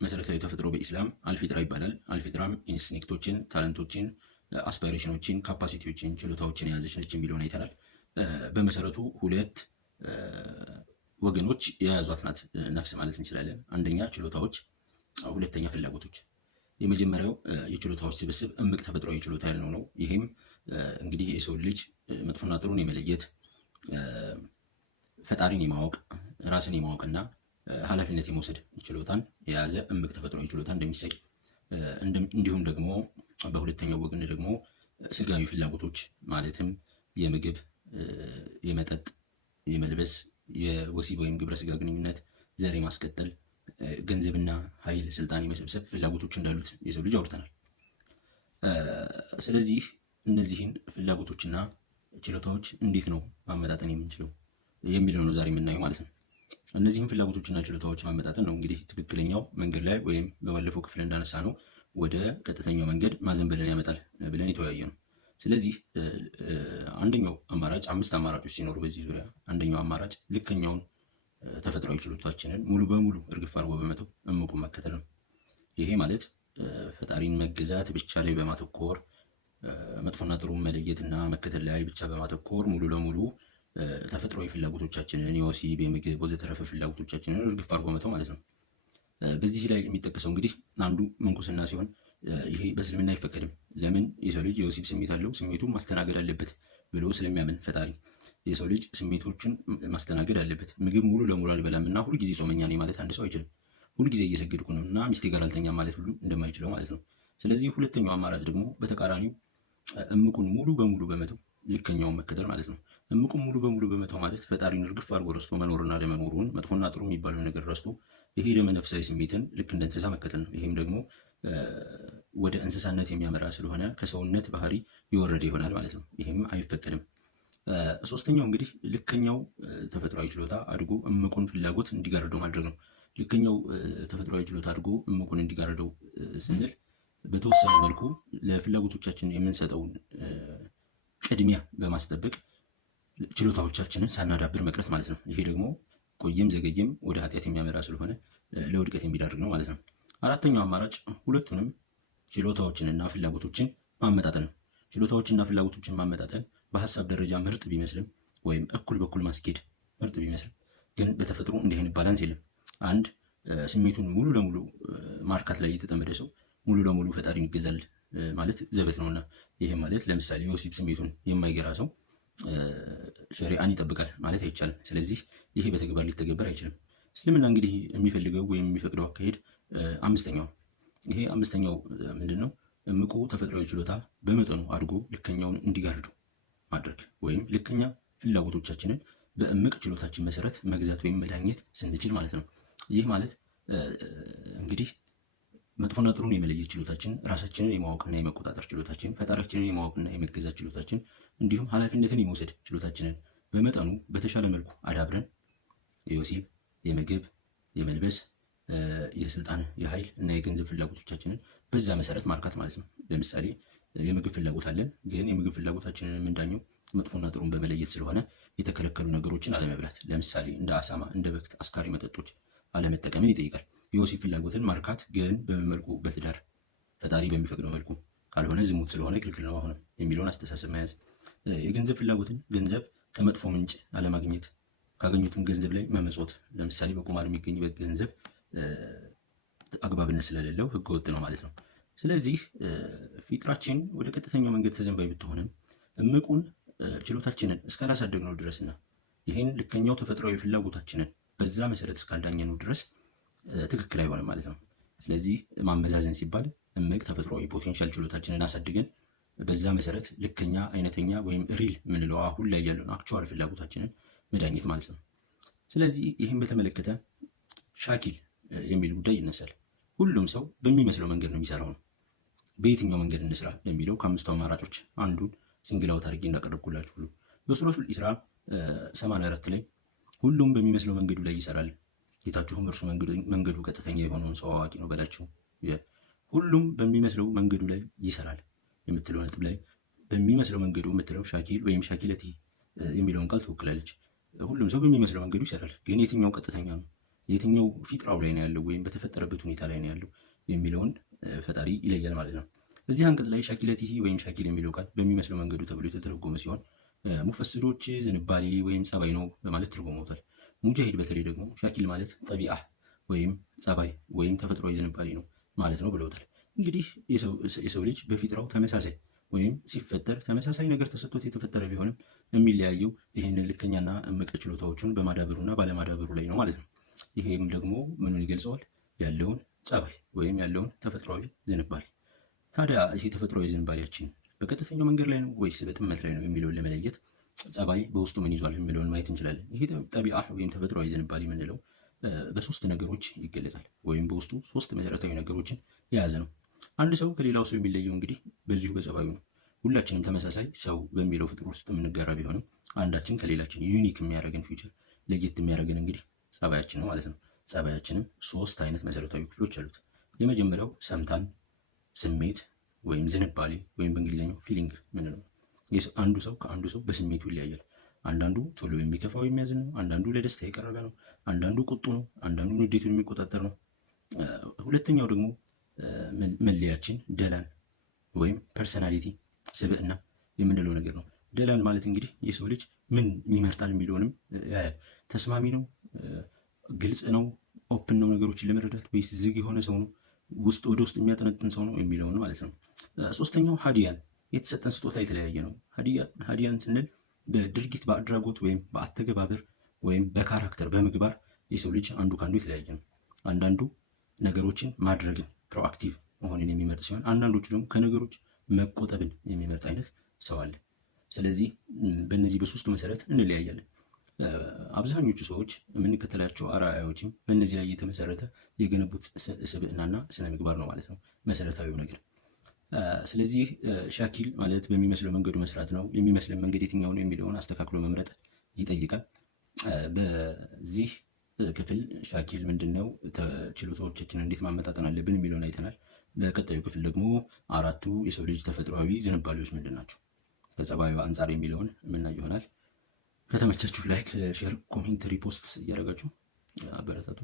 መሰረታዊ ተፈጥሮ በኢስላም አልፊጥራ ይባላል። አልፊጥራም ኢንስቲንክቶችን፣ ታለንቶችን፣ አስፓይሬሽኖችን፣ ካፓሲቲዎችን፣ ችሎታዎችን የያዘች ነች የሚለውን አይተናል። በመሰረቱ ሁለት ወገኖች የያዟት ናት ነፍስ ማለት እንችላለን። አንደኛ ችሎታዎች፣ ሁለተኛ ፍላጎቶች። የመጀመሪያው የችሎታዎች ስብስብ እምቅ ተፈጥሯዊ ችሎታ ያልነው ነው። ይህም እንግዲህ የሰው ልጅ መጥፎና ጥሩን የመለየት ፈጣሪን የማወቅ ራስን የማወቅና ኃላፊነት የመውሰድ ችሎታን የያዘ እምቅ ተፈጥሯዊ ችሎታ እንደሚሰጥ እንዲሁም ደግሞ በሁለተኛው ወገን ደግሞ ስጋዊ ፍላጎቶች ማለትም የምግብ፣ የመጠጥ፣ የመልበስ፣ የወሲብ ወይም ግብረ ስጋ ግንኙነት፣ ዘር የማስቀጠል፣ ገንዘብና ኃይል፣ ስልጣን የመሰብሰብ ፍላጎቶች እንዳሉት የሰው ልጅ አውርተናል። ስለዚህ እነዚህን ፍላጎቶችና ችሎታዎች እንዴት ነው ማመጣጠን የምንችለው የሚለው ነው ዛሬ የምናየው ማለት ነው። እነዚህም ፍላጎቶችና ችሎታዎች ማመጣጠን ነው እንግዲህ ትክክለኛው መንገድ ላይ ወይም በባለፈው ክፍል እንዳነሳ ነው ወደ ቀጥተኛው መንገድ ማዘንበልን ያመጣል ብለን የተወያየ ነው። ስለዚህ አንደኛው አማራጭ 5 አማራጮች ሲኖሩ በዚህ ዙሪያ አንደኛው አማራጭ ልከኛውን ተፈጥሯዊ ችሎታችንን ሙሉ በሙሉ እርግፍ አድርጎ በመተው እምቁን መከተል ነው። ይሄ ማለት ፈጣሪን መገዛት ብቻ ላይ በማተኮር መጥፎና ጥሩ መለየትና መከተል ላይ ብቻ በማተኮር ሙሉ ለሙሉ ተፈጥሯዊ ፍላጎቶቻችንን የወሲብ፣ የምግብ ወዘተረፈ ፍላጎቶቻችንን እርግፍ አድርጎ መተው ማለት ነው። በዚህ ላይ የሚጠቀሰው እንግዲህ አንዱ ምንኩስና ሲሆን ይሄ በእስልምና አይፈቀድም። ለምን? የሰው ልጅ የወሲብ ስሜት አለው፣ ስሜቱን ማስተናገድ አለበት ብሎ ስለሚያምን ፈጣሪ የሰው ልጅ ስሜቶችን ማስተናገድ አለበት። ምግብ ሙሉ ለሙሉ አልበላም እና ሁልጊዜ ጾመኛ ነኝ ማለት አንድ ሰው አይችልም። ሁልጊዜ እየሰገድኩ ነው እና ሚስቴ ጋር አልተኛም ማለት ሁሉ እንደማይችለው ማለት ነው። ስለዚህ ሁለተኛው አማራጭ ደግሞ በተቃራኒው እምቁን ሙሉ በሙሉ በመተው ልከኛውን መከተል ማለት ነው። እምቁን ሙሉ በሙሉ በመተው ማለት ፈጣሪን እርግፍ አድርጎ ረስቶ መኖርና ለመኖሩን መጥፎና ጥሩ የሚባለውን ነገር ረስቶ ይሄ ደመ ነፍሳዊ ስሜትን ልክ እንደ እንስሳ መከተል ነው። ይሄም ደግሞ ወደ እንስሳነት የሚያመራ ስለሆነ ከሰውነት ባህሪ የወረደ ይሆናል ማለት ነው። ይሄም አይፈቀድም። ሶስተኛው እንግዲህ ልከኛው ተፈጥሯዊ ችሎታ አድጎ እምቁን ፍላጎት እንዲጋርደው ማድረግ ነው። ልከኛው ተፈጥሯዊ ችሎታ አድጎ እምቁን እንዲጋርደው ስንል በተወሰነ መልኩ ለፍላጎቶቻችን የምንሰጠውን ቅድሚያ በማስጠበቅ ችሎታዎቻችንን ሳናዳብር መቅረት ማለት ነው። ይሄ ደግሞ ቆየም ዘገየም ወደ ኃጢአት የሚያመራ ስለሆነ ለውድቀት የሚዳርግ ነው ማለት ነው። አራተኛው አማራጭ ሁለቱንም ችሎታዎችንና ፍላጎቶችን ማመጣጠን ነው። ችሎታዎችንና ፍላጎቶችን ማመጣጠን በሀሳብ ደረጃ ምርጥ ቢመስልም ወይም እኩል በኩል ማስኬድ ምርጥ ቢመስልም ግን በተፈጥሮ እንዲህ አይነት ባላንስ የለም። አንድ ስሜቱን ሙሉ ለሙሉ ማርካት ላይ የተጠመደ ሰው ሙሉ ለሙሉ ፈጣሪን ይገዛል ማለት ዘበት ነውና፣ ይሄ ማለት ለምሳሌ የወሲብ ስሜቱን የማይገራ ሰው ሸሪዓን ይጠብቃል ማለት አይቻልም። ስለዚህ ይሄ በተግባር ሊተገበር አይችልም። እስልምና እንግዲህ የሚፈልገው ወይም የሚፈቅደው አካሄድ አምስተኛው ይሄ አምስተኛው ምንድነው? እምቁ ተፈጥሯዊ ችሎታ በመጠኑ አድጎ ልከኛውን እንዲጋርዱ ማድረግ ወይም ልከኛ ፍላጎቶቻችንን በእምቅ ችሎታችን መሰረት መግዛት ወይም መዳኘት ስንችል ማለት ነው። ይህ ማለት እንግዲህ መጥፎና ጥሩን የመለየት ችሎታችን፣ ራሳችንን የማወቅና የመቆጣጠር ችሎታችን፣ ፈጣሪያችንን የማወቅና የመገዛት ችሎታችን እንዲሁም ኃላፊነትን የመውሰድ ችሎታችንን በመጠኑ በተሻለ መልኩ አዳብረን የወሲብ፣ የምግብ፣ የመልበስ፣ የስልጣን፣ የኃይል እና የገንዘብ ፍላጎቶቻችንን በዛ መሰረት ማርካት ማለት ነው። ለምሳሌ የምግብ ፍላጎት አለን፣ ግን የምግብ ፍላጎታችንን የምንዳኘው መጥፎና ጥሩን በመለየት ስለሆነ የተከለከሉ ነገሮችን አለመብላት፣ ለምሳሌ እንደ አሳማ፣ እንደ በክት፣ አስካሪ መጠጦች አለመጠቀምን ይጠይቃል። የወሲብ ፍላጎትን ማርካት ግን በምን መልኩ? በትዳር ፈጣሪ በሚፈቅደው መልኩ፣ ካልሆነ ዝሙት ስለሆነ ክልክል ነው አሁንም የሚለውን አስተሳሰብ መያዝ። የገንዘብ ፍላጎትን ገንዘብ ከመጥፎ ምንጭ አለማግኘት፣ ካገኙትም ገንዘብ ላይ መመጽወት፣ ለምሳሌ በቁማር የሚገኝ ገንዘብ አግባብነት ስለሌለው ህገወጥ ነው ማለት ነው። ስለዚህ ፊጥራችን ወደ ቀጥተኛው መንገድ ተዘንባይ ብትሆንም እምቁን ችሎታችንን እስካላሳደግነው ድረስና ይህን ልከኛው ተፈጥሯዊ ፍላጎታችንን በዛ መሰረት እስካልዳኘነው ድረስ ትክክል አይሆንም ማለት ነው። ስለዚህ ማመዛዘን ሲባል እምቅ ተፈጥሯዊ ፖቴንሻል ችሎታችንን አሳድገን በዛ መሰረት ልከኛ አይነተኛ ወይም ሪል የምንለው አሁን ላይ ያለውን አክቹዋል ፍላጎታችንን መዳኘት ማለት ነው። ስለዚህ ይህን በተመለከተ ሻኪል የሚል ጉዳይ ይነሳል። ሁሉም ሰው በሚመስለው መንገድ ነው የሚሰራው ነው። በየትኛው መንገድ እንስራ የሚለው ከአምስቱ አማራጮች አንዱን ሲንግል አውት አድርጌ እንዳቀረብኩላችሁ ሁሉ በሱረቱል ኢስራ 84 ላይ ሁሉም በሚመስለው መንገዱ ላይ ይሰራል፣ ጌታችሁም እርሱ መንገዱ ቀጥተኛ የሆነውን ሰው አዋቂ ነው በላቸው። ሁሉም በሚመስለው መንገዱ ላይ ይሰራል የምትለው ነጥብ ላይ በሚመስለው መንገዱ የምትለው ሻኪል ወይም ሻኪለቲ የሚለውን ቃል ትወክላለች። ሁሉም ሰው በሚመስለው መንገዱ ይሰራል፣ ግን የትኛው ቀጥተኛ ነው? የትኛው ፊጥራው ላይ ነው ያለው ወይም በተፈጠረበት ሁኔታ ላይ ነው ያለው የሚለውን ፈጣሪ ይለያል ማለት ነው። እዚህ አንቀጽ ላይ ሻኪለቲሂ ወይም ሻኪል የሚለው ቃል በሚመስለው መንገዱ ተብሎ የተተረጎመ ሲሆን ሙፈስሮች ዝንባሌ ወይም ጸባይ ነው በማለት ተርጉመውታል። ሙጃሂድ በተለይ ደግሞ ሻኪል ማለት ጠቢአ ወይም ጸባይ ወይም ተፈጥሯዊ ዝንባሌ ነው ማለት ነው ብለውታል። እንግዲህ የሰው ልጅ በፊጥራው ተመሳሳይ ወይም ሲፈጠር ተመሳሳይ ነገር ተሰጥቶት የተፈጠረ ቢሆንም የሚለያየው ይህንን ልከኛና እምቅ ችሎታዎቹን በማዳበሩና ባለማዳበሩ ላይ ነው ማለት ነው። ይሄም ደግሞ ምኑን ይገልጸዋል? ያለውን ጸባይ ወይም ያለውን ተፈጥሯዊ ዝንባሌ። ታዲያ ይሄ ተፈጥሯዊ ዝንባሌያችን በቀጥተኛው መንገድ ላይ ነው ወይስ በጥመት ላይ ነው የሚለውን ለመለየት ጸባይ በውስጡ ምን ይዟል የሚለውን ማየት እንችላለን። ይሄ ጠቢአ ወይም ተፈጥሯዊ ዝንባሌ የምንለው በሶስት ነገሮች ይገለጻል ወይም በውስጡ ሶስት መሰረታዊ ነገሮችን የያዘ ነው። አንድ ሰው ከሌላው ሰው የሚለየው እንግዲህ በዚሁ በጸባዩ ነው። ሁላችንም ተመሳሳይ ሰው በሚለው ፍጡር ውስጥ የምንጋራ ቢሆንም አንዳችን ከሌላችን ዩኒክ የሚያደርገን ፊውቸር ለየት የሚያደርገን እንግዲህ ጸባያችን ነው ማለት ነው። ጸባያችንም ሶስት አይነት መሰረታዊ ክፍሎች አሉት። የመጀመሪያው ሰምታን ስሜት ወይም ዝንባሌ ወይም በእንግሊዝኛው ፊሊንግ ምንለው። አንዱ ሰው ከአንዱ ሰው በስሜቱ ይለያያል። አንዳንዱ ቶሎ የሚከፋው የሚያዝን ነው። አንዳንዱ ለደስታ የቀረበ ነው። አንዳንዱ ቁጡ ነው። አንዳንዱ ንዴቱን የሚቆጣጠር ነው። ሁለተኛው ደግሞ መለያችን ደላን ወይም ፐርሰናሊቲ ስብዕና የምንለው ነገር ነው። ደላን ማለት እንግዲህ የሰው ልጅ ምን ይመርጣል የሚለውንም ያያል። ተስማሚ ነው፣ ግልጽ ነው፣ ኦፕን ነው ነገሮችን ለመረዳት ወይስ ዝግ የሆነ ሰው ነው፣ ውስጥ ወደ ውስጥ የሚያጠነጥን ሰው ነው የሚለውን ማለት ነው። ሶስተኛው ሀዲያን የተሰጠን ስጦታ የተለያየ ነው። ሀዲያን ስንል በድርጊት በአድራጎት ወይም በአተገባበር ወይም በካራክተር በምግባር የሰው ልጅ አንዱ ከአንዱ የተለያየ ነው። አንዳንዱ ነገሮችን ማድረግን ፕሮአክቲቭ መሆንን የሚመርጥ ሲሆን አንዳንዶቹ ደግሞ ከነገሮች መቆጠብን የሚመርጥ አይነት ሰው አለ። ስለዚህ በእነዚህ በሶስቱ መሰረት እንለያያለን። አብዛኞቹ ሰዎች የምንከተላቸው አርአያዎችም በእነዚህ ላይ የተመሰረተ የገነቡት ስብዕናና ስነ ምግባር ነው ማለት ነው መሰረታዊው ነገር። ስለዚህ ሻኪል ማለት በሚመስለው መንገዱ መስራት ነው። የሚመስለን መንገድ የትኛው ነው የሚለውን አስተካክሎ መምረጥ ይጠይቃል። በዚህ ክፍል ሻኪል ምንድን ነው፣ ችሎታዎቻችንን እንዴት ማመጣጠን አለብን የሚለውን አይተናል። በቀጣዩ ክፍል ደግሞ አራቱ የሰው ልጅ ተፈጥሯዊ ዝንባሌዎች ምንድን ናቸው ከጸባዩ አንጻር የሚለውን የምናይ ይሆናል። ከተመቻችሁ ላይክ፣ ሼር፣ ኮሜንት፣ ሪፖስት እያደረጋችሁ አበረታቱ።